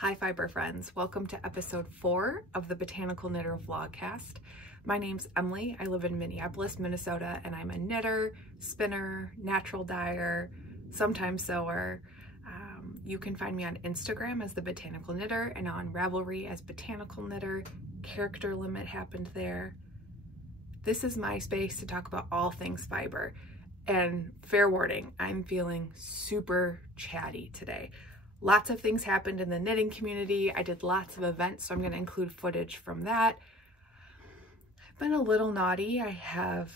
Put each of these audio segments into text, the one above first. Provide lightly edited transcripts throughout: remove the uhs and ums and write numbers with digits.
Hi fiber friends, welcome to episode 4 of the Botanical Knitter vlogcast. My name's Emily, I live in Minneapolis, Minnesota, and I'm a knitter, spinner, natural dyer, sometimes sewer. You can find me on Instagram as the Botanical Knitter and on Ravelry as Botanical Knitter. Character limit happened there. This is my space to talk about all things fiber. And fair warning, I'm feeling super chatty today. Lots of things happened in the knitting community. I did lots of events, so I'm going to include footage from that. I've been a little naughty. I'm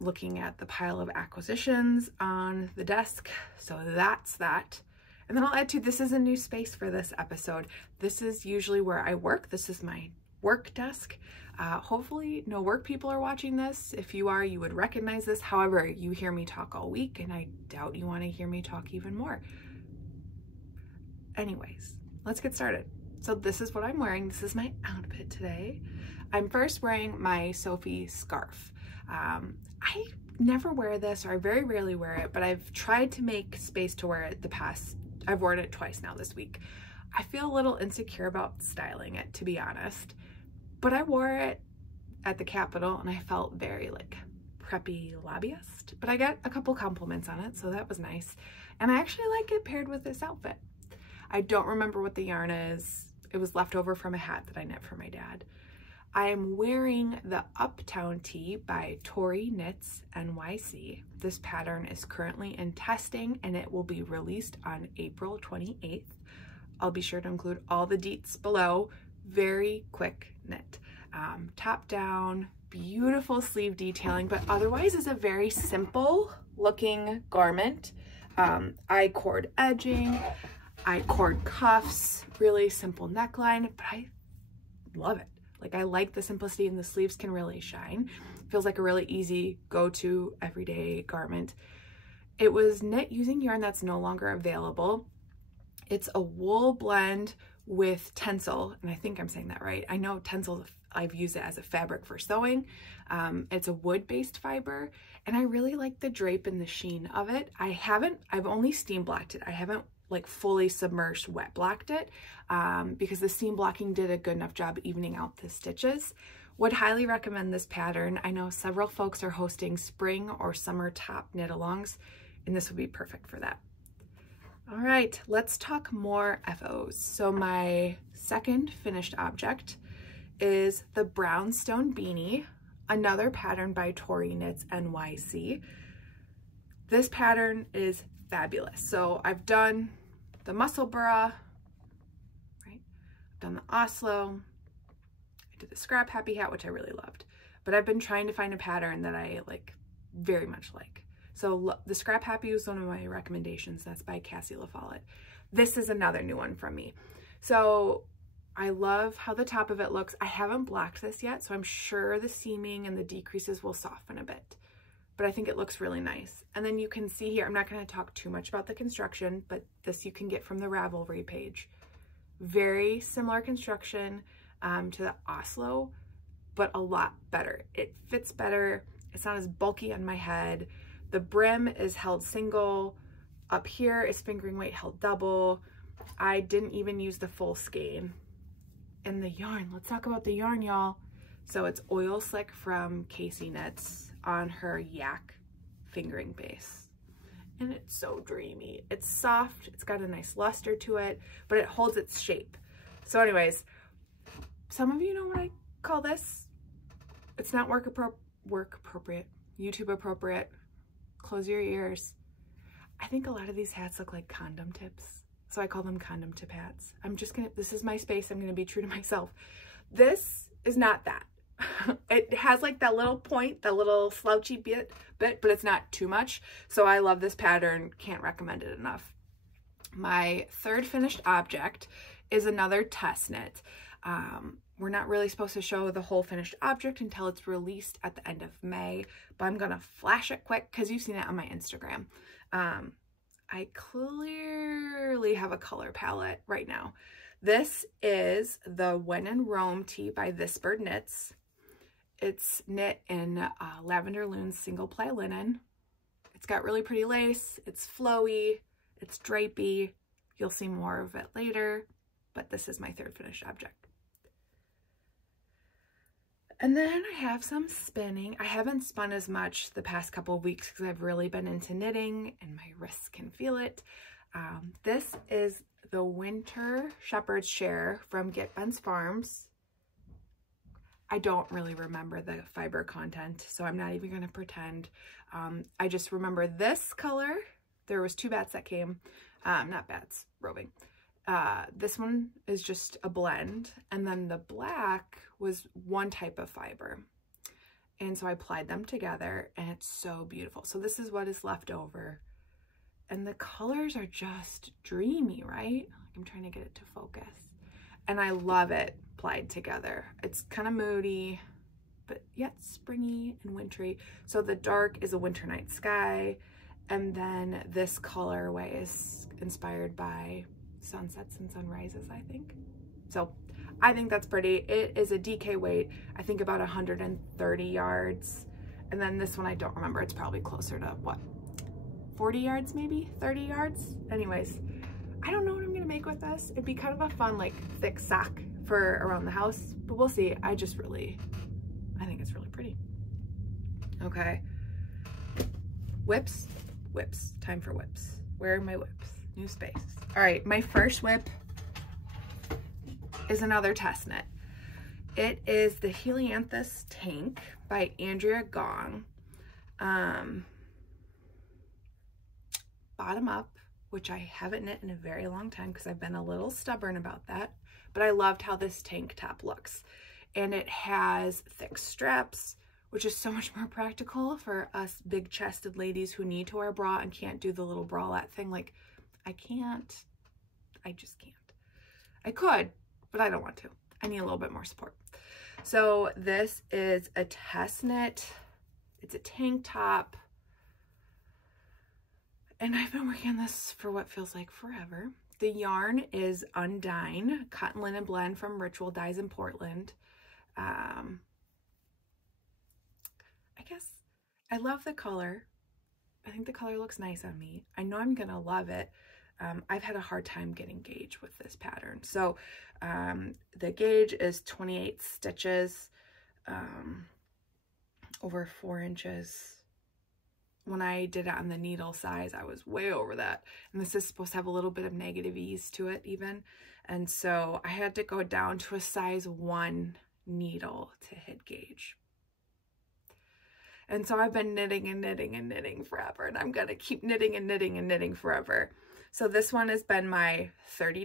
looking at the pile of acquisitions on the desk, so that's that. And then I'll add to, this is a new space for this episode. This is usually where I work. This is my work desk. Hopefully no work people are watching this. If you are, you would recognize this. However, you hear me talk all week, and I doubt you want to hear me talk even more. Anyways, let's get started. So this is what I'm wearing. This is my outfit today. I'm first wearing my Sophie scarf. I never wear this, or I very rarely wear it, but I've tried to make space to wear it I've worn it twice now this week. I feel a little insecure about styling it, to be honest, but I wore it at the Capitol and I felt very like preppy lobbyist, but I got a couple compliments on it, so that was nice. And I actually like it paired with this outfit. I don't remember what the yarn is. It was left over from a hat that I knit for my dad. I'm wearing the Uptown Tee by ToriKnitsNYC. This pattern is currently in testing and it will be released on April 28th. I'll be sure to include all the deets below. Very quick knit. Top down, beautiful sleeve detailing, but otherwise is a very simple looking garment. I cord edging. I cord cuffs, really simple neckline, but I love it. Like, I like the simplicity, and the sleeves can really shine. Feels like a really easy go-to everyday garment. It was knit using yarn that's no longer available. It's a wool blend with tencel, and I think I'm saying that right. I know tencel, I've used it as a fabric for sewing. It's a wood-based fiber, and I really like the drape and the sheen of it. I've only steam blocked it. I haven't like fully submerged wet blocked it because the steam blocking did a good enough job evening out the stitches. Would highly recommend this pattern. I know several folks are hosting spring or summer top knit alongs, and this would be perfect for that. All right, let's talk more FOs. So my second finished object is the Brownstone Beanie, another pattern by ToriKnitsNYC. This pattern is fabulous. So I've done the muscle bra, right? I've done the Oslo. I did the scrap happy hat, which I really loved. But I've been trying to find a pattern that I like very much like. So the scrap happy was one of my recommendations. That's by Cassie LaFollette. This is another new one from me. So I love how the top of it looks. I haven't blocked this yet, so I'm sure the seaming and the decreases will soften a bit. But I think it looks really nice. And then you can see here, I'm not going to talk too much about the construction, but this you can get from the Ravelry page. Very similar construction to the Oslo, but a lot better. It fits better. It's not as bulky on my head. The brim is held single. Up here is fingering weight held double. I didn't even use the full skein. And the yarn, let's talk about the yarn, y'all. So it's Oil Slick from KaceyKnits on her yak fingering base. And it's so dreamy. It's soft, it's got a nice luster to it, but it holds its shape. So anyways, some of you know what I call this. It's not work appropriate, YouTube appropriate. Close your ears. I think a lot of these hats look like condom tips. So I call them condom tip hats. This is my space. I'm gonna be true to myself. This is not that. It has like that little point, that little slouchy bit, but it's not too much. So I love this pattern, can't recommend it enough. My third finished object is another test knit. We're not really supposed to show the whole finished object until it's released at the end of May, but I'm gonna flash it quick because you've seen it on my Instagram. I clearly have a color palette right now. This is the When in Rome tee by This.Bird.Knits. It's knit in Lavender Lune single ply linen. It's got really pretty lace. It's flowy. It's drapey. You'll see more of it later. but this is my third finished object. And then I have some spinning. I haven't spun as much the past couple of weeks because I've really been into knitting and my wrists can feel it. This is the Winter Shepherd's Share from Get Bentz Farms. I don't really remember the fiber content, so I'm not even going to pretend. I just remember this color. There was 2 bats that came. Not bats, roving. This one is just a blend, and then the black was one type of fiber. And so I applied them together, and it's so beautiful. So this is what is left over. And the colors are just dreamy, right? I'm trying to get it to focus. And I love it applied together. It's kind of moody, but yet springy and wintry. So the dark is a winter night sky. And then this colorway is inspired by sunsets and sunrises, I think. So I think that's pretty. It is a DK weight, I think about 130 yards. And then this one, I don't remember. It's probably closer to what? 40 yards, maybe 30 yards. Anyways, I don't know what I'm gonna make with this. It'd be kind of a fun, like, thick sock for around the house, but we'll see. I think it's really pretty. Okay. Whips. Time for whips. Where are my whips? New space. All right, my first whip is another test knit. It is the Helianthus Tank by Andrea Gaughan. Bottom up, which I haven't knit in a very long time because I've been a little stubborn about that, but I loved how this tank top looks. And it has thick straps, which is so much more practical for us big chested ladies who need to wear a bra and can't do the little bralette thing. Like, I just can't. I could, but I don't want to. I need a little bit more support. So this is a test knit. It's a tank top. And I've been working on this for what feels like forever. The yarn is Undine, cotton linen blend from Ritual Dyes in Portland. I guess I love the color. I think the color looks nice on me. I know I'm gonna love it. I've had a hard time getting gauge with this pattern. So the gauge is 28 stitches, over 4 inches. When I did it on the needle size, I was way over that. And this is supposed to have a little bit of negative ease to it even. And so I had to go down to a size 1 needle to hit gauge. And so I've been knitting and knitting and knitting forever, and I'm gonna keep knitting and knitting and knitting forever. So this one has been my 30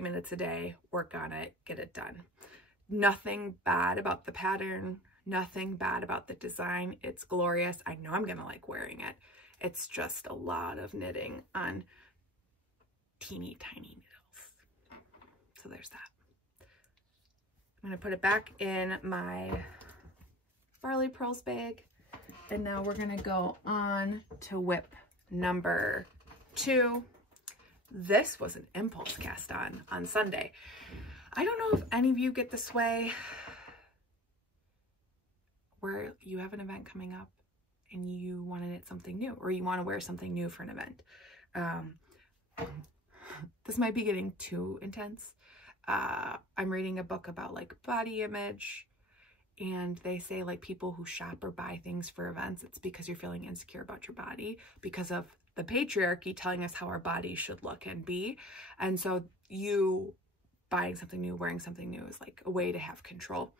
minutes a day, work on it, get it done. Nothing bad about the pattern, nothing bad about the design. It's glorious. I know I'm gonna like wearing it. It's just a lot of knitting on teeny tiny needles. So there's that. I'm gonna put it back in my Farley Pearls bag. And now we're gonna go on to whip number 2. This was an impulse cast on Sunday. I don't know if any of you get this way where you have an event coming up and you want to knit something new, or you want to wear something new for an event. This might be getting too intense. I'm reading a book about like body image, and they say like people who shop or buy things for events, it's because you're feeling insecure about your body because of the patriarchy telling us how our body should look and be. And so you buying something new, wearing something new is like a way to have control.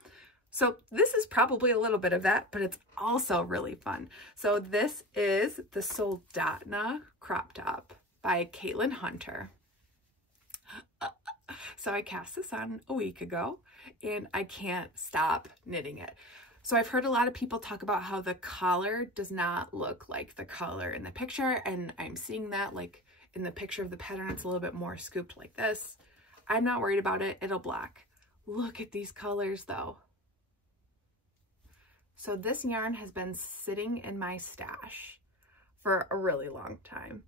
So this is probably a little bit of that, but it's also really fun. So this is the Soldotna Crop Top by Caitlin Hunter. So I cast this on a week ago and I can't stop knitting it. So I've heard a lot of people talk about how the collar does not look like the color in the picture, and I'm seeing that like in the picture of the pattern, it's a little bit more scooped like this. I'm not worried about it, it'll black. Look at these colors though. So this yarn has been sitting in my stash for a really long time.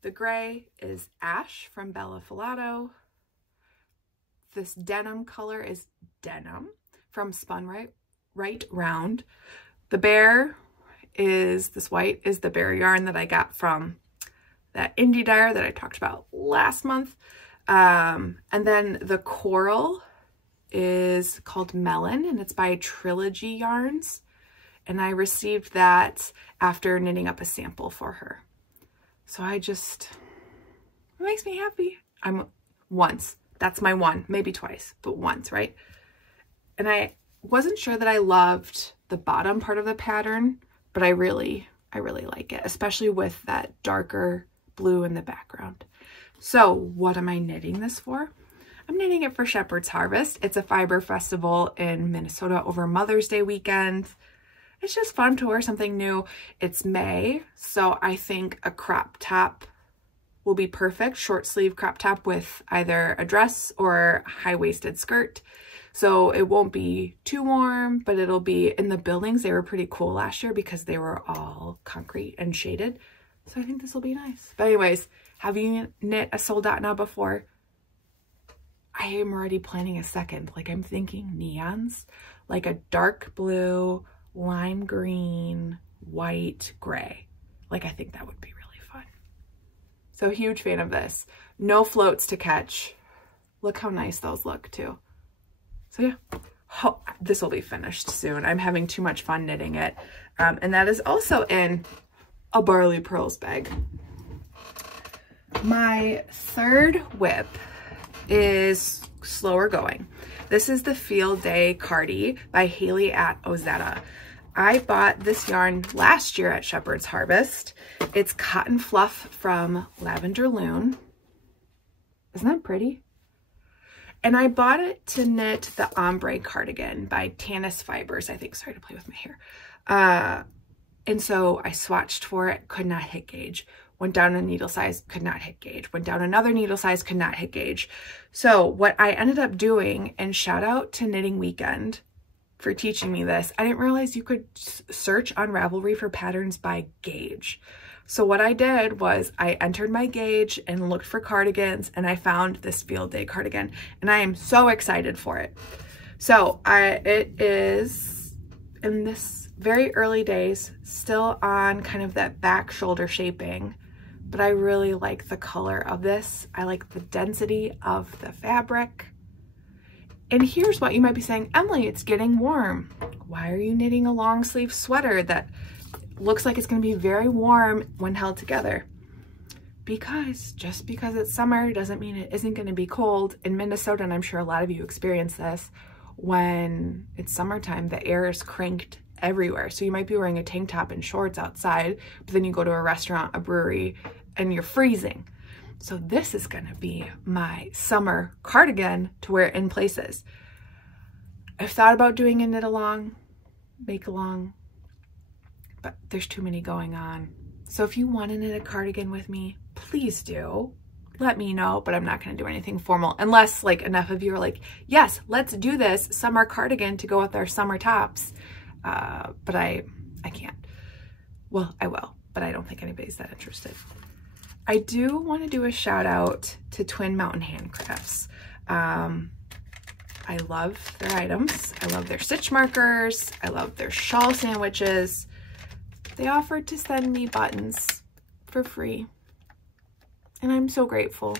The gray is Ash from Bella Filato. This denim color is Denim from Spun Right Round. The bear is, this white is the bear yarn that I got from that indie dyer that I talked about last month. And then the coral is called Melon, and it's by Trilogy yarns. And I received that after knitting up a sample for her. So it makes me happy. Once, that's my one, maybe twice, but once, right? And I wasn't sure that I loved the bottom part of the pattern, but I really like it, especially with that darker blue in the background. So what am I knitting this for? I'm knitting it for Shepherd's Harvest. It's a fiber festival in Minnesota over Mother's Day weekend. It's just fun to wear something new. It's May, so I think a crop top will be perfect. Short sleeve crop top with either a dress or high-waisted skirt. So it won't be too warm, but it'll be in the buildings. They were pretty cool last year because they were all concrete and shaded. So I think this will be nice. But anyways, have you knit a Soldotna before? I am already planning a second. Like, I'm thinking neons, like a dark blue, lime green, white, gray. Like, I think that would be really fun. So huge fan of this. No floats to catch. Look how nice those look too. So yeah, this will be finished soon. I'm having too much fun knitting it. And that is also in a Barley Pearls bag. My third whip is slower going. This is the Field Day Cardi by Hailey at Ozetta. I bought this yarn last year at Shepherd's Harvest. It's cotton fluff from Lavender Lune. Isn't that pretty? And I bought it to knit the ombre cardigan by Tanis Fibers, I think. Sorry to play with my hair. And so I swatched for it, could not hit gauge. Went down a needle size, could not hit gauge. Went down another needle size, could not hit gauge. So what I ended up doing, and shout out to Knitting Weekend for teaching me this, I didn't realize you could search on Ravelry for patterns by gauge. So what I did was I entered my gauge and looked for cardigans, and I found this Field Day cardigan, and I am so excited for it. So it is in this very early days, still on kind of that back shoulder shaping, but I really like the color of this. I like the density of the fabric. And here's what you might be saying, Emily, it's getting warm. Why are you knitting a long sleeve sweater that looks like it's going to be very warm when held together? Because just because it's summer doesn't mean it isn't going to be cold. In Minnesota, and I'm sure a lot of you experience this, when it's summertime, the air is cranked everywhere. So you might be wearing a tank top and shorts outside, but then you go to a restaurant, a brewery, and you're freezing. So this is going to be my summer cardigan to wear in places. I've thought about doing a knit along, make along, but there's too many going on. So if you want to knit a cardigan with me, please do. Let me know, but I'm not going to do anything formal unless like enough of you are like, yes, let's do this summer cardigan to go with our summer tops. But I can't. Well, I will, but I don't think anybody's that interested. I do want to do a shout out to Twin Mountain Handcrafts. I love their items. I love their stitch markers. I love their shawl sandwiches. They offered to send me buttons for free. And I'm so grateful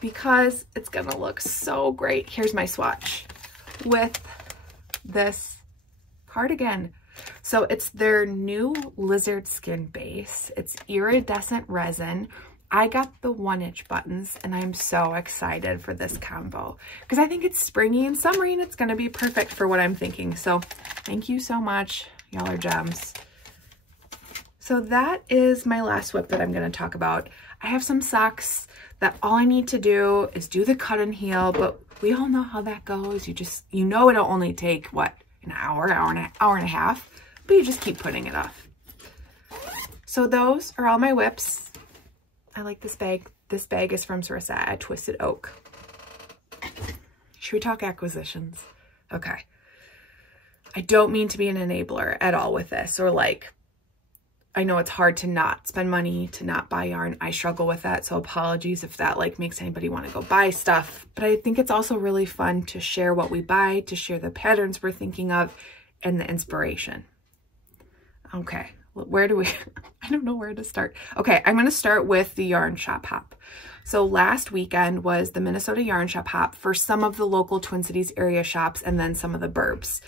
because it's gonna look so great. Here's my swatch with this cardigan. So it's their new lizard skin base. It's iridescent resin. I got the 1-inch buttons and I'm so excited for this combo because I think it's springy and summery and it's gonna be perfect for what I'm thinking. So thank you so much. Y'all are gems. So that is my last whip that I'm gonna talk about. I have some socks that all I need to do is do the cut and heel, but we all know how that goes. You know it'll only take, what, an hour and a half, but you just keep putting it off. So those are all my whips. I like this bag. This bag is from Sarissa at Twisted Oak. Should we talk acquisitions? Okay. I don't mean to be an enabler at all with this, or like, I know it's hard to not spend money, to not buy yarn. I struggle with that, so apologies if that like makes anybody want to go buy stuff. But I think it's also really fun to share what we buy, to share the patterns we're thinking of, and the inspiration. Okay, where do we, I don't know where to start. Okay, I'm going to start with the yarn shop hop. So last weekend was the Minnesota Yarn Shop Hop for some of the local Twin Cities area shops and then some of the burbs.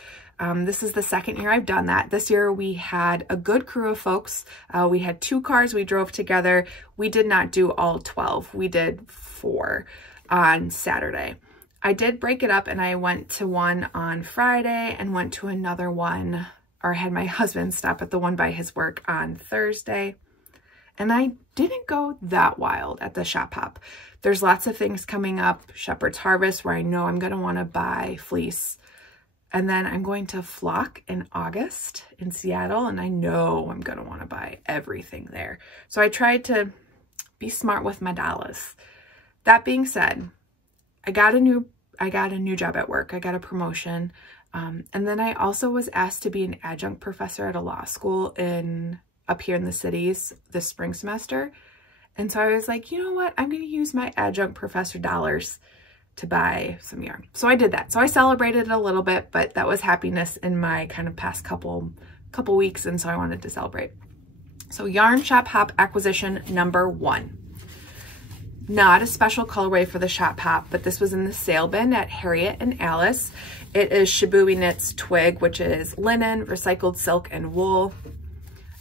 This is the second year I've done that. This year we had a good crew of folks. We had 2 cars we drove together. We did not do all 12. We did 4 on Saturday. I did break it up and I went to one on Friday and went to another one, or had my husband stop at the one by his work on Thursday. And I didn't go that wild at the shop hop. There's lots of things coming up. Shepherd's Harvest, where I know I'm going to want to buy fleece. And then I'm going to Flock in August in Seattle, and I know I'm going to want to buy everything there. So I tried to be smart with my dollars. That being said, I got a new job at work. I got a promotion. And then I also was asked to be an adjunct professor at a law school up here in the cities this spring semester. And so I was like, you know what? I'm going to use my adjunct professor dollars to buy some yarn. So I did that. So I celebrated it a little bit, but that was happiness in my kind of past couple weeks. And so I wanted to celebrate. So yarn shop hop acquisition number 1. Not a special colorway for the shop hop, but this was in the sale bin at Harriet and Alice. It is Shibui Knits Twig, which is linen, recycled silk, and wool.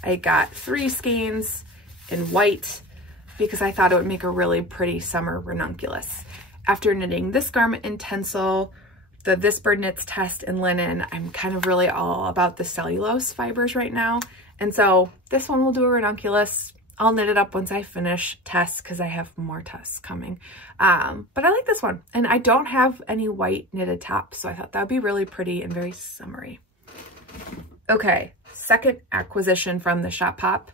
I got 3 skeins in white because I thought it would make a really pretty summer ranunculus. After knitting this garment in Tencel, the This.Bird.Knits test in linen, I'm kind of really all about the cellulose fibers right now. And so this one will do a ranunculus. I'll knit it up once I finish tests because I have more tests coming. But I like this one. And I don't have any white knitted tops, so I thought that would be really pretty and very summery. Okay, second acquisition from the shop hop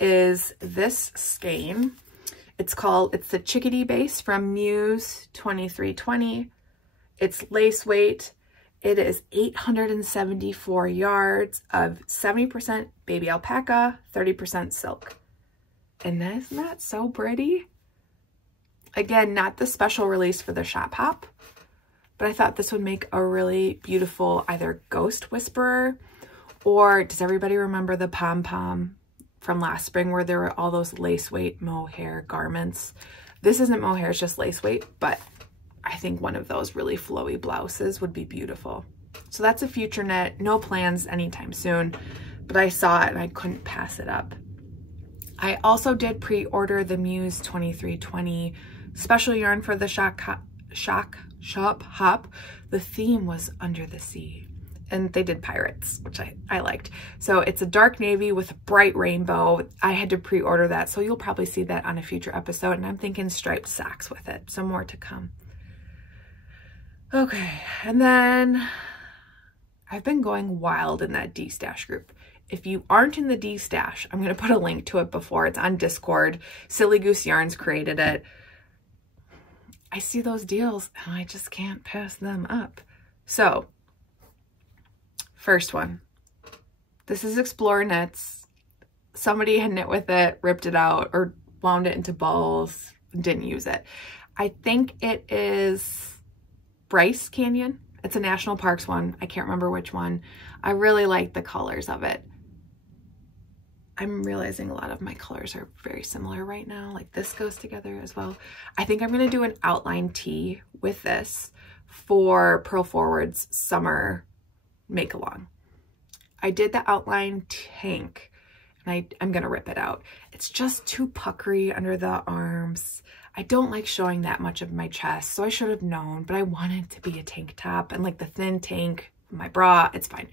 is this skein. It's the Chickadee base from Muse 2320. It's lace weight. It is 874 yards of 70% baby alpaca, 30% silk. And isn't that so pretty? Again, not the special release for the shop hop, but I thought this would make a really beautiful either ghost whisperer, or does everybody remember the pom-pom from last spring where there were all those lace weight mohair garments? This isn't mohair, it's just lace weight, but I think one of those really flowy blouses would be beautiful. So that's a future knit, no plans anytime soon, but I saw it and I couldn't pass it up. I also did pre-order the Muse 2320 special yarn for the shop hop. The theme was under the sea, and they did pirates, which I liked. So it's a dark navy with a bright rainbow. I had to pre-order that, so you'll probably see that on a future episode, and I'm thinking striped socks with it, so more to come. Okay, and then I've been going wild in that D-Stash group. If you aren't in the D-Stash, I'm going to put a link to it before. It's on Discord. Silly Goose Yarns created it. I see those deals and I just can't pass them up. So, first one. This is Explorer Knits. Somebody had knit with it, ripped it out, or wound it into balls, didn't use it. I think it is Bryce Canyon. It's a National Parks one. I can't remember which one. I really like the colors of it. I'm realizing a lot of my colors are very similar right now. Like this goes together as well. I think I'm going to do an outline tee with this for PurlForward's summer make along. I did the outline tank and I'm going to rip it out. It's just too puckery under the arms. I don't like showing that much of my chest, so I should have known, but I wanted to be a tank top and like the thin tank, my bra, it's fine.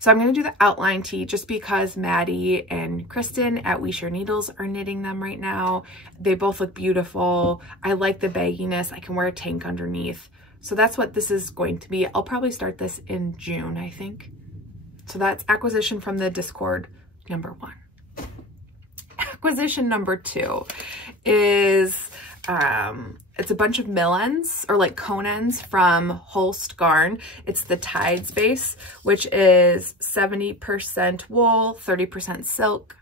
So I'm going to do the outline tee just because Maddie and Kristen at We Share Needles are knitting them right now. They both look beautiful. I like the bagginess. I can wear a tank underneath. So that's what this is going to be. I'll probably start this in June, I think. So that's acquisition from the Discord number 1. Acquisition number 2 is it's a bunch of Melons or like cone ends from Holst Garn. It's the Tides base, which is 70% wool, 30% silk.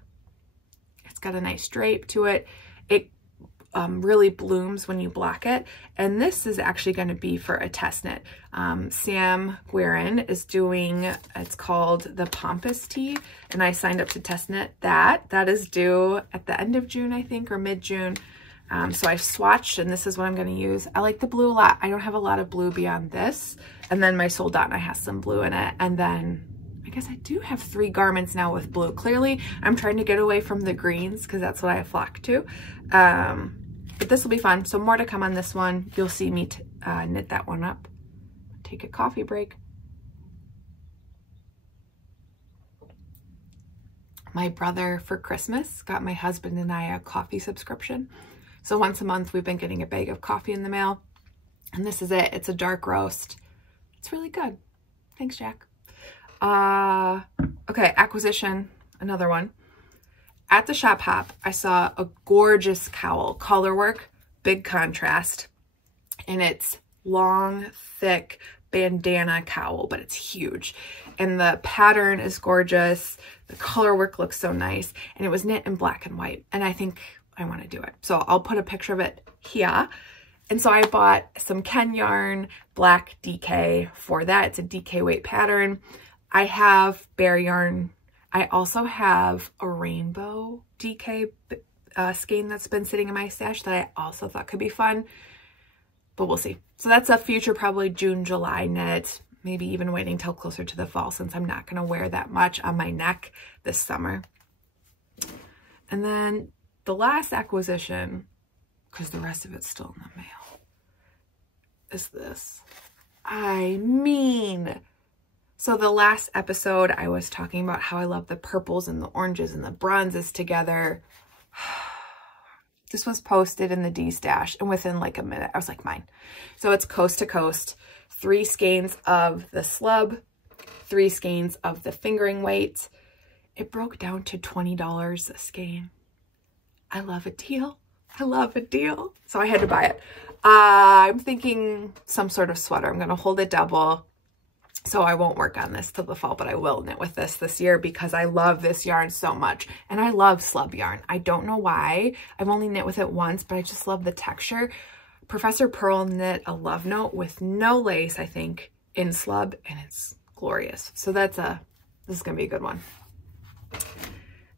It's got a nice drape to it. really blooms when you block it. And this is actually going to be for a test knit. Sam Guerin is doing, it's called the Pompous Tee, and I signed up to test knit that. That is due at the end of June, I think, or mid-June. So I've swatched, and this is what I'm going to use. I like the blue a lot. I don't have a lot of blue beyond this. And then my Soldotna has some blue in it. And then I guess I do have 3 garments now with blue. Clearly, I'm trying to get away from the greens because that's what I flock to. But this will be fun. So more to come on this one. You'll see me knit that one up. Take a coffee break. My brother for Christmas got my husband and I a coffee subscription. So once a month we've been getting a bag of coffee in the mail. And this is it. It's a dark roast. It's really good. Thanks, Jack. Okay, acquisition, another one. At the shop hop, I saw a gorgeous cowl, colorwork, big contrast, and it's long, thick bandana cowl, but it's huge. And the pattern is gorgeous. The colorwork looks so nice, and it was knit in black and white, and I think I want to do it. So I'll put a picture of it here. And so I bought some Ken yarn, black DK for that. It's a DK weight pattern. I have bear yarn. I also have a rainbow DK skein that's been sitting in my stash that I also thought could be fun, but we'll see. So that's a future, probably June, July knit, maybe even waiting till closer to the fall since I'm not going to wear that much on my neck this summer. And then the last acquisition, because the rest of it's still in the mail, is this. I mean, so the last episode I was talking about how I love the purples and the oranges and the bronzes together. This was posted in the D stash, and within like a minute I was like, mine. So it's coast to coast, 3 skeins of the slub, 3 skeins of the fingering weight. It broke down to $20 a skein. I love a deal. I love a deal. So I had to buy it. I'm thinking some sort of sweater. I'm going to hold it double. So I won't work on this till the fall, but I will knit with this year because I love this yarn so much. And I love slub yarn. I don't know why. I've only knit with it once, but I just love the texture. Professor Pearl knit a love note with no lace, I think, in slub, and it's glorious. So this is going to be a good one.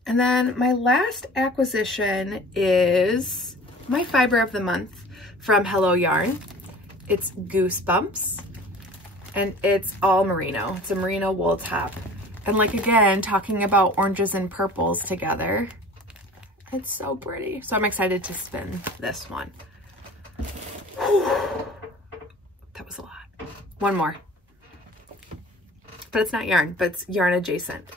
And then my last acquisition is my fiber of the month from Hello Yarn. It's Goosebumps, and it's all merino. It's a merino wool top. And like, again, talking about oranges and purples together, it's so pretty. So I'm excited to spin this one. That was a lot. One more. But it's not yarn, but it's yarn adjacent.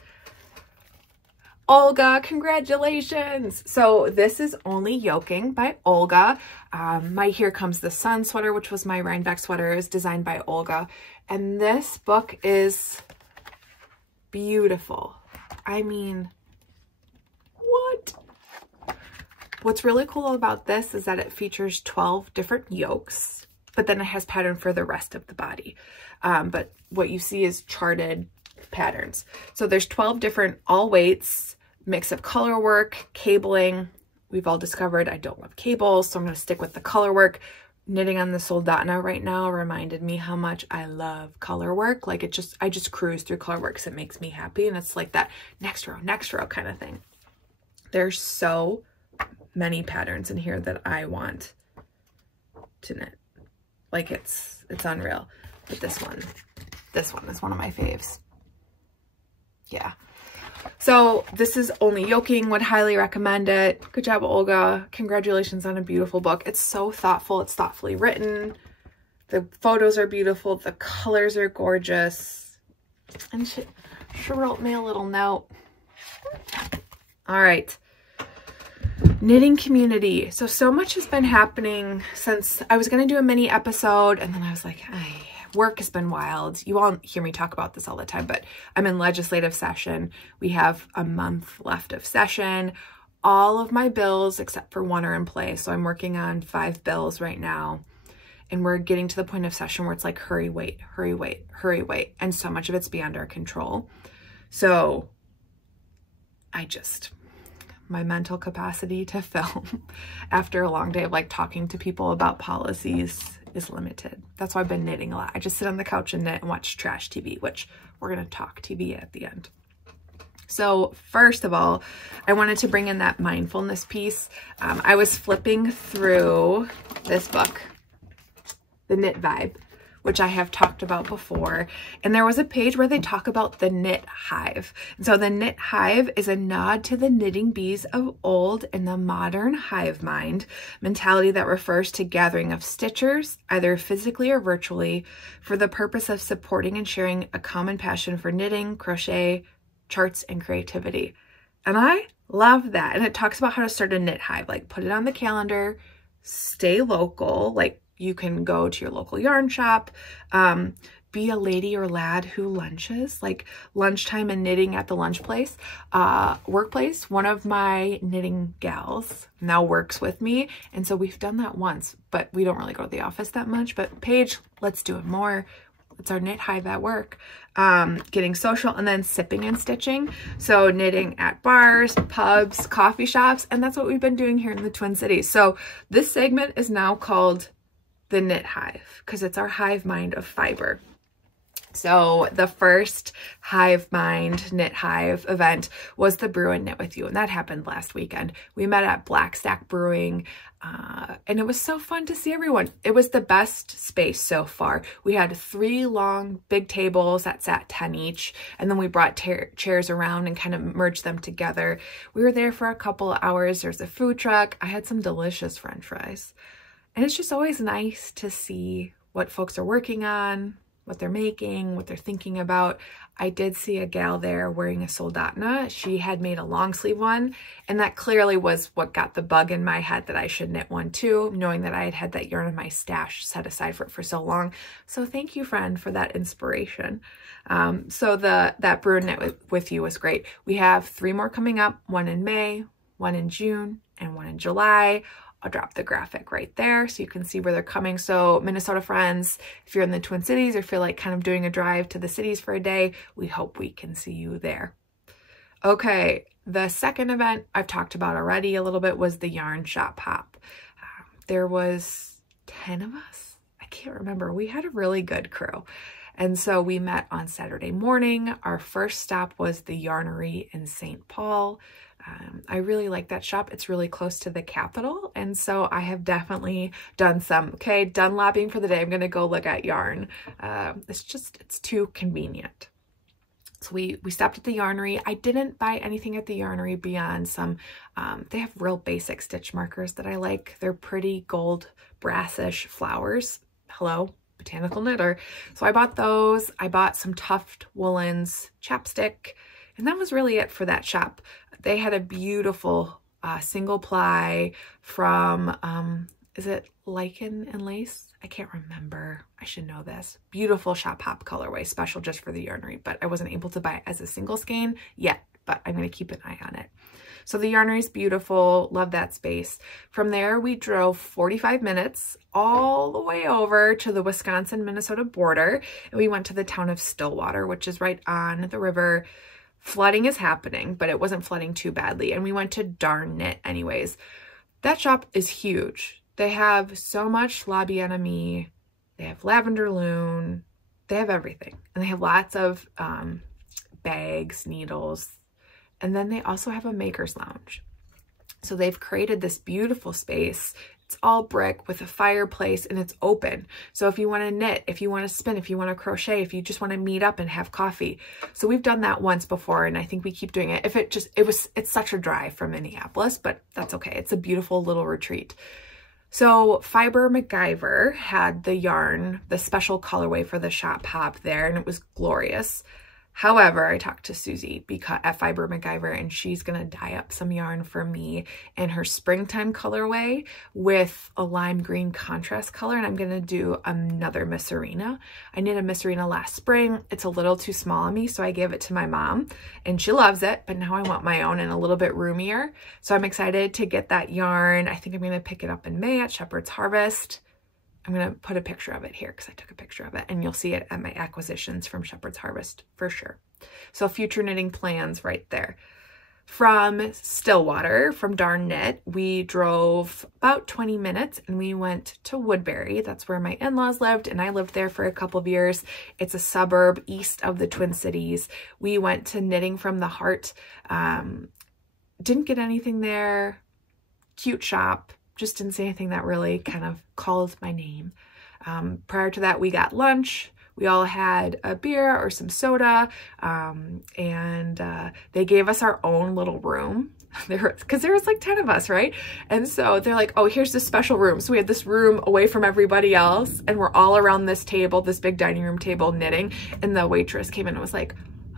Olga, congratulations. So this is Only Yoking by Olga. My Here Comes the Sun sweater, which was my Rhinebeck sweater, is designed by Olga. And this book is beautiful. I mean, what? What's really cool about this is that it features 12 different yokes, but then it has pattern for the rest of the body. But what you see is charted patterns. So there's 12 different all weights, mix of color work, cabling. We've all discovered I don't love cables, so I'm going to stick with the color work. Knitting on the Soldotna right now reminded me how much I love color work. Like I just cruise through color work because it makes me happy, and it's like that next row kind of thing. There's so many patterns in here that I want to knit. Like it's unreal. But this one is one of my faves. Yeah. So this is Only Yoking, would highly recommend it. Good job, Olga. Congratulations on a beautiful book. It's so thoughtful. It's thoughtfully written. The photos are beautiful. The colors are gorgeous. And she wrote me a little note. All right. Knitting community. So much has been happening since I was going to do a mini episode, and then I was like, work has been wild. You all hear me talk about this all the time, but I'm in legislative session. We have a month left of session. All of my bills, except for one, are in place. So I'm working on 5 bills right now. And we're getting to the point of session where it's like, hurry, wait, hurry, wait, hurry, wait. And so much of it's beyond our control. So my mental capacity to film after a long day of like talking to people about policies is limited. That's why I've been knitting a lot. I just sit on the couch and knit and watch trash TV, which we're going to talk TV at the end. So first of all, I wanted to bring in that mindfulness piece. I was flipping through this book, The Knit Vibe, which I have talked about before. And there was a page where they talk about the Knit Hive. And so the Knit Hive is a nod to the knitting bees of old and the modern hive mind mentality that refers to gathering of stitchers, either physically or virtually, for the purpose of supporting and sharing a common passion for knitting, crochet, charts, and creativity. And I love that. And it talks about how to start a knit hive, like put it on the calendar, stay local, like you can go to your local yarn shop, be a lady or lad who lunches, like lunchtime and knitting at the workplace. One of my knitting gals now works with me. And so we've done that once, but we don't really go to the office that much. But Paige, let's do it more. It's our knit hive at work. Getting social, and then sipping and stitching. So knitting at bars, pubs, coffee shops, and that's what we've been doing here in the Twin Cities. So this segment is now called the Knit Hive because it's our hive mind of fiber. So the first Hive Mind Knit Hive event was the Brew and Knit with You, and that happened last weekend. We met at Black Stack Brewing, and it was so fun to see everyone. It was the best space so far. We had 3 long big tables that sat 10 each, and then we brought chairs around and kind of merged them together. We were there for a couple of hours. There's a food truck. I had some delicious French fries. And it's just always nice to see what folks are working on, what they're making, what they're thinking about. I did see a gal there wearing a Soldotna. She had made a long sleeve one, and that clearly was what got the bug in my head that I should knit one too, knowing that I had had that yarn in my stash set aside for it for so long. So thank you, friend, for that inspiration. So that Brew and Knit with You was great. We have 3 more coming up, one in May, one in June, and one in July. I'll drop the graphic right there so you can see where they're coming. So Minnesota friends, if you're in the Twin Cities or feel like kind of doing a drive to the cities for a day, we hope we can see you there. Okay, the second event I've talked about already a little bit was the Yarn Shop Hop. There was 10 of us. I can't remember. We had a really good crew. And so we met on Saturday morning. Our first stop was the Yarnery in St. Paul. I really like that shop. It's really close to the Capitol. And so I have definitely done some, okay, done lobbing for the day. I'm going to go look at yarn. It's too convenient. So we stopped at the Yarnery. I didn't buy anything at the Yarnery beyond some, they have real basic stitch markers that I like. They're pretty gold brassish flowers. Hello, Botanical Knitter. So I bought those. I bought some Tuft Woolens chapstick, and that was really it for that shop. They had a beautiful single ply from, is it Lichen and Lace? I can't remember. I should know this. Beautiful shop hop colorway, special just for the Yarnery, but I wasn't able to buy it as a single skein yet, but I'm going to keep an eye on it. So the Yarnery is beautiful. Love that space. From there, we drove 45 minutes all the way over to the Wisconsin-Minnesota border, and we went to the town of Stillwater, which is right on the river. Flooding is happening, but it wasn't flooding too badly. And we went to Darn Knit anyways. That shop is huge. They have so much La Bien Amie. They have Lavender Lune. They have everything. And they have lots of bags, needles. And then they also have a maker's lounge. So they've created this beautiful space. It's all brick with a fireplace, and it's open. So if you want to knit, if you want to spin, if you want to crochet, if you just want to meet up and have coffee. So we've done that once before, and I think we keep doing it. It's such a drive from Minneapolis, but that's okay. It's a beautiful little retreat. So Fiber MacGyver had the yarn, the special colorway for the shop hop there, and it was glorious. However, I talked to Susie at Fiber MacGyver, and she's going to dye up some yarn for me in her springtime colorway with a lime green contrast color, and I'm going to do another Miss Arena. I knit a Miss Arena last spring. It's a little too small on me, so I gave it to my mom, and she loves it, but now I want my own and a little bit roomier. So I'm excited to get that yarn. I think I'm going to pick it up in May at Shepherd's Harvest. I'm going to put a picture of it here because I took a picture of it, and you'll see it at my acquisitions from Shepherd's Harvest for sure. So future knitting plans right there. From Stillwater, from Darn Knit, we drove about 20 minutes and we went to Woodbury. That's where my in-laws lived, and I lived there for a couple of years. It's a suburb east of the Twin Cities. We went to Knitting from the Heart. Didn't get anything there. Cute shop. Just didn't see anything that really kind of called my name. Prior to that, we got lunch. We all had a beer or some soda, and they gave us our own little room. Because there was like 10 of us, right? And so they're like, oh, here's this special room. So we had this room away from everybody else, and we're all around this table, this big dining room table, knitting. And the waitress came in and was like,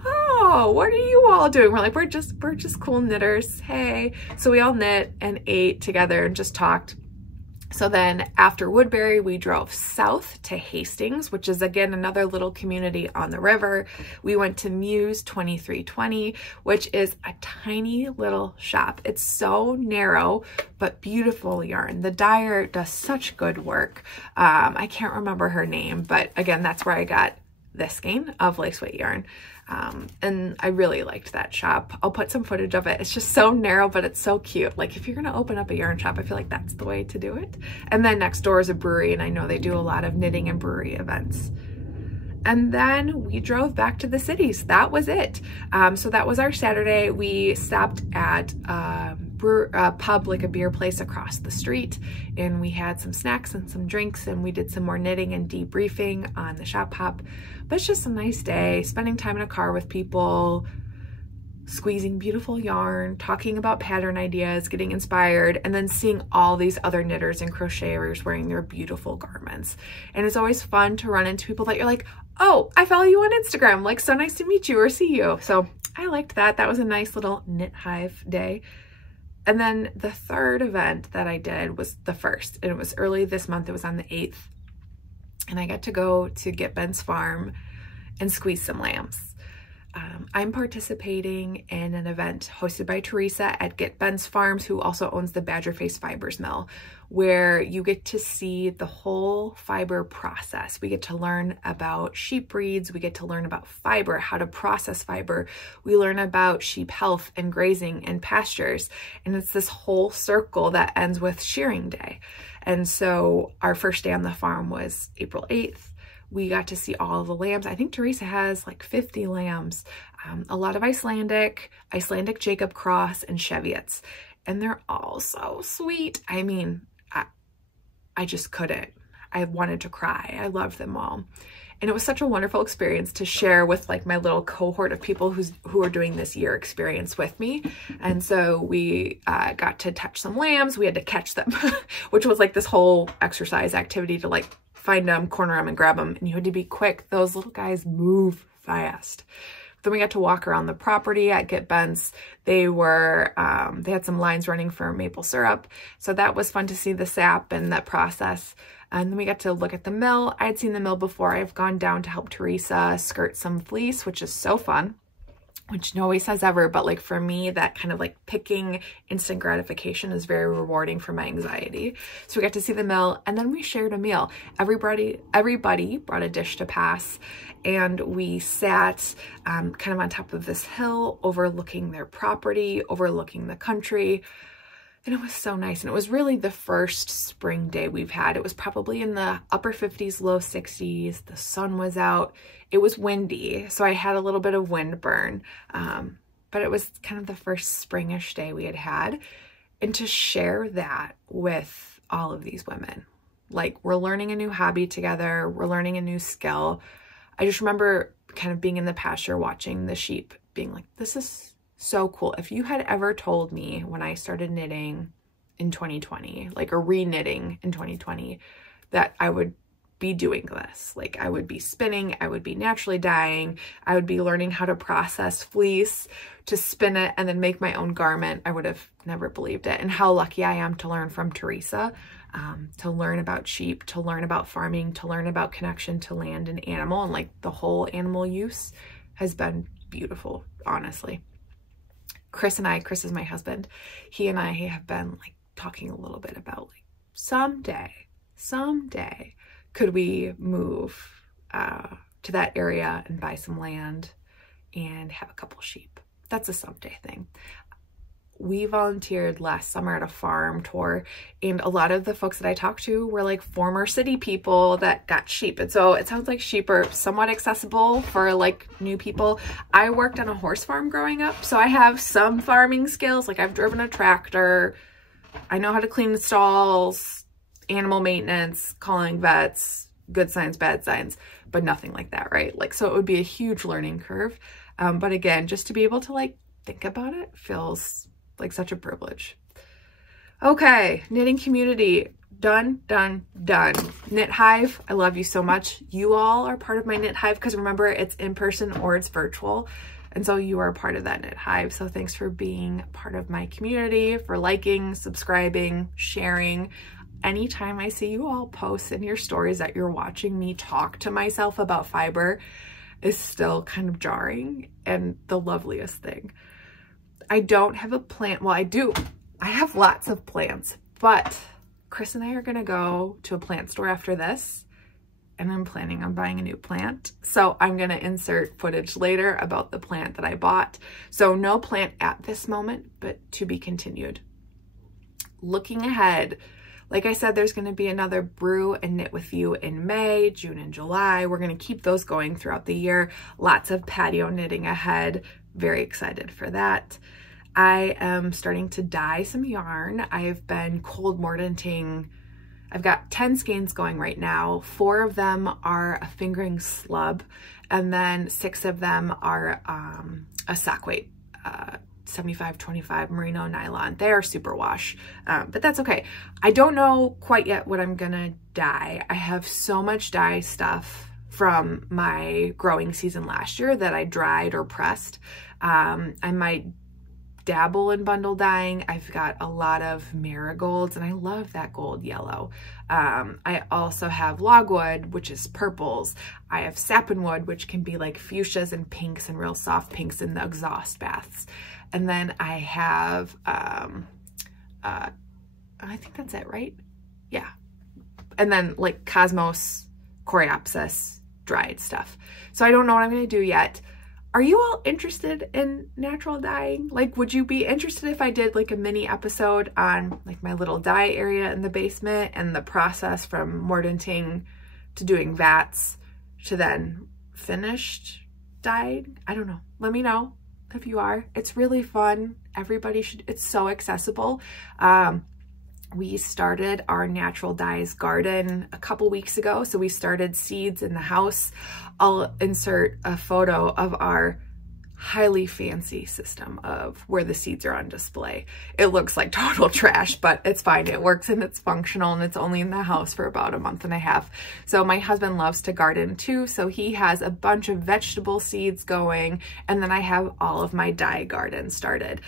oh, what are you all doing? We're like, we're just cool knitters. Hey. So we all knit and ate together and just talked. So then after Woodbury, we drove south to Hastings, which is again another little community on the river. We went to Muse 2320, which is a tiny little shop. It's so narrow, but beautiful yarn. The dyer does such good work. I can't remember her name, but again, that's where I got this skein of lace weight yarn. And I really liked that shop. I'll put some footage of it. It's just so narrow, but it's so cute. Like if you're gonna open up a yarn shop, I feel like that's the way to do it. And then next door is a brewery, and I know they do a lot of knitting and brewery events. And then we drove back to the cities. That was it. So that was our Saturday. We stopped at a pub, like a beer place across the street, and we had some snacks and some drinks, and we did some more knitting and debriefing on the shop hop. But it's just a nice day, spending time in a car with people, squeezing beautiful yarn, talking about pattern ideas, getting inspired, and then seeing all these other knitters and crocheters wearing their beautiful garments. And it's always fun to run into people that you're like, oh, I follow you on Instagram, like so nice to meet you or see you. So I liked that. That was a nice little Knit Hive day. And then the third event that I did was the first, and it was early this month. It was on the 8th. And I got to go to Get Bentz farm and squeeze some lambs. I'm participating in an event hosted by Teresa at Get Bentz Farms, who also owns the Badger Face Fibers Mill, where you get to see the whole fiber process. We get to learn about sheep breeds, we get to learn about fiber, how to process fiber. We learn about sheep health and grazing and pastures. And it's this whole circle that ends with shearing day. And so our first day on the farm was April 8th. We got to see all the lambs. I think Teresa has like 50 lambs, a lot of Icelandic Jacob Cross, and Cheviots. And they're all so sweet. I mean, I just couldn't. I wanted to cry. I loved them all. And it was such a wonderful experience to share with like my little cohort of people who are doing this year experience with me. And so we got to touch some lambs. We had to catch them, which was like this whole exercise activity to like find them, corner them, and grab them. And you had to be quick. Those little guys move fast. Then we got to walk around the property at Get Bentz. They had some lines running for maple syrup. So that was fun to see the sap and that process. And then we got to look at the mill. I had seen the mill before. I've gone down to help Teresa skirt some fleece, which is so fun, which no way says ever, but like for me, that kind of like picking instant gratification is very rewarding for my anxiety. So we got to see the mill, and then we shared a meal. Everybody brought a dish to pass, and we sat kind of on top of this hill overlooking their property, overlooking the country. And it was so nice. And it was really the first spring day we've had. It was probably in the upper 50s, low 60s. The sun was out. It was windy, so I had a little bit of wind burn. But it was kind of the first springish day we had had. And to share that with all of these women, like we're learning a new hobby together. We're learning a new skill. I just remember kind of being in the pasture watching the sheep, being like, this is so cool. If you had ever told me when I started knitting in 2020, like, or re-knitting in 2020, that I would be doing this, like I would be spinning, I would be naturally dyeing, I would be learning how to process fleece to spin it and then make my own garment, I would have never believed it. And how lucky I am to learn from Teresa, to learn about sheep, to learn about farming, to learn about connection to land and animal, and like the whole animal use has been beautiful, honestly. Chris is my husband. He and I have been like talking a little bit about like someday could we move to that area and buy some land and have a couple sheep. That's a someday thing. we volunteered last summer at a farm tour, and a lot of the folks that I talked to were like former city people that got sheep. And so it sounds like sheep are somewhat accessible for like new people. I worked on a horse farm growing up, so I have some farming skills. Like I've driven a tractor, I know how to clean the stalls, animal maintenance, calling vets, good signs, bad signs, but nothing like that, right? Like, so it would be a huge learning curve. But again, just to be able to like think about it feels like such a privilege. Okay, knitting community, done. Knit Hive, I love you so much. You all are part of my Knit Hive because remember, it's in person or it's virtual. And so you are part of that Knit Hive. So thanks for being part of my community, for liking, subscribing, sharing. Anytime I see you all post in your stories that you're watching me talk to myself about fiber is still kind of jarring and the loveliest thing. I don't have a plant. Well, I do. I have lots of plants, but Chris and I are going to go to a plant store after this, and I'm planning on buying a new plant. So I'm going to insert footage later about the plant that I bought. So no plant at this moment, but to be continued. Looking ahead, like I said, there's going to be another brew and knit with you in May, June, and July. We're going to keep those going throughout the year. Lots of patio knitting ahead. Very excited for that. I am starting to dye some yarn. I've been cold mordanting. I've got 10 skeins going right now. 4 of them are a fingering slub, and then 6 of them are a sock weight, 75-25 merino nylon. They are superwash, but that's okay. I don't know quite yet what I'm gonna dye. I have so much dye stuff from my growing season last year that I dried or pressed. I might dabble in bundle dyeing. I've got a lot of marigolds and I love that gold yellow. I also have logwood, which is purples. I have sappanwood, which can be like fuchsias and pinks and real soft pinks in the exhaust baths. And then I have, I think that's it, right? Yeah. And then like Cosmos, Coreopsis, dried stuff. So I don't know what I'm going to do yet. Are you all interested in natural dyeing? Like, would you be interested if I did like a mini episode on like my little dye area in the basement and the process from mordanting to doing vats to then finished dyed? I don't know. Let me know if you are. It's really fun. Everybody should. It's so accessible. We started our natural dyes garden a couple weeks ago. So we started seeds in the house. I'll insert a photo of our highly fancy system of where the seeds are on display. It looks like total trash, but it's fine. It works and it's functional, and it's only in the house for about a month and a half. So my husband loves to garden too. So he has a bunch of vegetable seeds going, and then I have all of my dye garden started.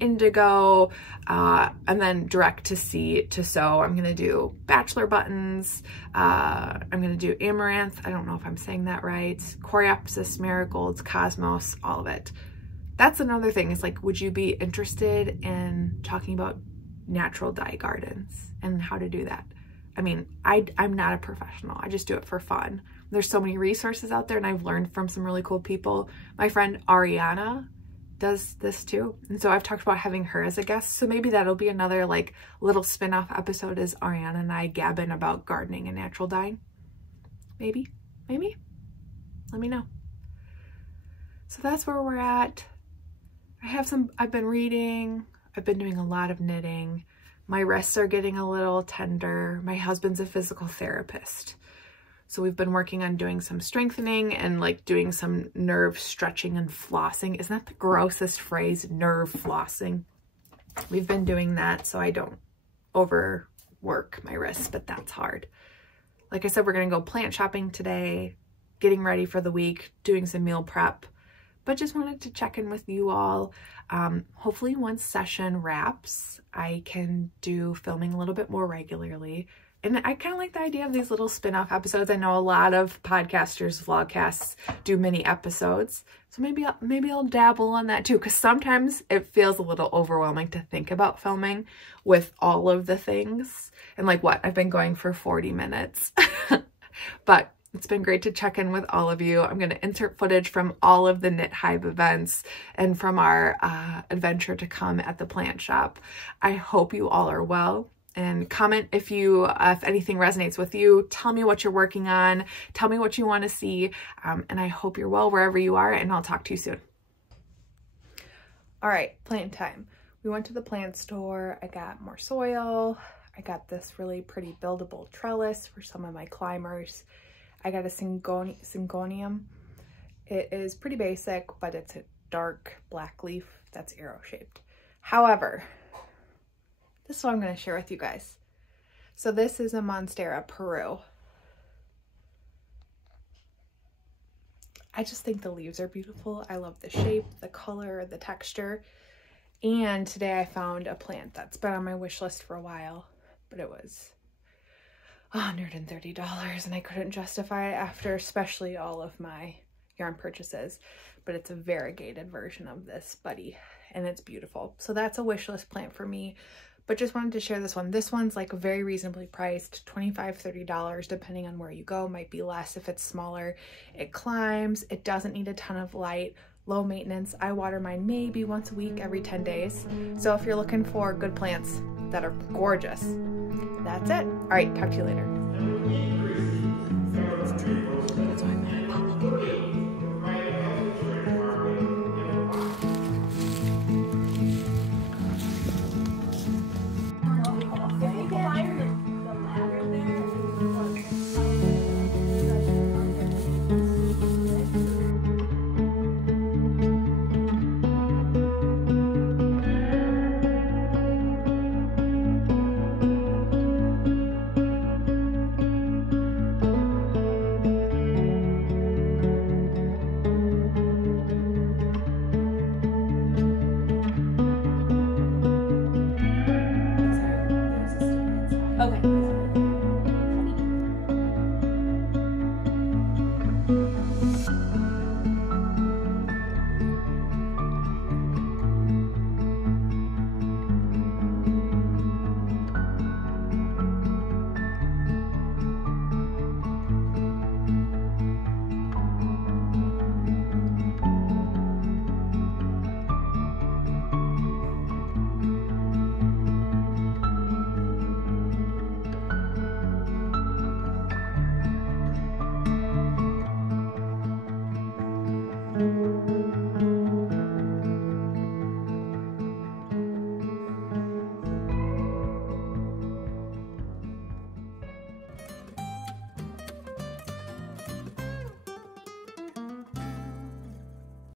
Indigo, and then direct to seed to sew. I'm going to do bachelor buttons. I'm going to do amaranth. I don't know if I'm saying that right. Coreopsis, marigolds, cosmos, all of it. That's another thing. Is like, would you be interested in talking about natural dye gardens and how to do that? I mean, I'm not a professional. I just do it for fun. There's so many resources out there, and I've learned from some really cool people. My friend Ariana does this too. And so I've talked about having her as a guest. So maybe that'll be another like little spin-off episode, is Ariana and I gabbing about gardening and natural dyeing. Maybe. Let me know. So that's where we're at. I've been reading. I've been doing a lot of knitting. My wrists are getting a little tender. My husband's a physical therapist. So we've been working on doing some strengthening and like doing some nerve stretching and flossing. Isn't that the grossest phrase, nerve flossing? We've been doing that so I don't overwork my wrists, but that's hard. Like I said, we're going to go plant shopping today, getting ready for the week, doing some meal prep, but just wanted to check in with you all. Hopefully once session wraps, I can do filming a little bit more regularly. And I kind of like the idea of these little spin-off episodes. I know a lot of podcasters, vlogcasts do mini episodes. So maybe I'll dabble on that too, because sometimes it feels a little overwhelming to think about filming with all of the things. And like what? I've been going for 40 minutes. But It's been great to check in with all of you. I'm going to insert footage from all of the Knit Hive events and from our adventure to come at the plant shop. I hope you all are well. And comment if anything resonates with you. Tell me what you're working on. Tell me what you want to see. And I hope you're well wherever you are, and I'll talk to you soon. All right, plant time. We went to the plant store. I got more soil. I got this really pretty buildable trellis for some of my climbers. I got a syngonium. It is pretty basic, but it's a dark black leaf that's arrow shaped. However, this is what I'm going to share with you guys. So this is a Monstera Peru. I just think the leaves are beautiful. I love the shape, the color, the texture. And today I found a plant that's been on my wish list for a while, but it was $130 and I couldn't justify it after especially all of my yarn purchases. But it's a variegated version of this buddy and it's beautiful. So that's a wish list plant for me. But just wanted to share this one. This one's like very reasonably priced, $25–$30 depending on where you go. Might be less if it's smaller. It climbs. It doesn't need a ton of light. Low maintenance. I water mine maybe once a week every 10 days. So if you're looking for good plants that are gorgeous, that's it. All right, talk to you later. Okay.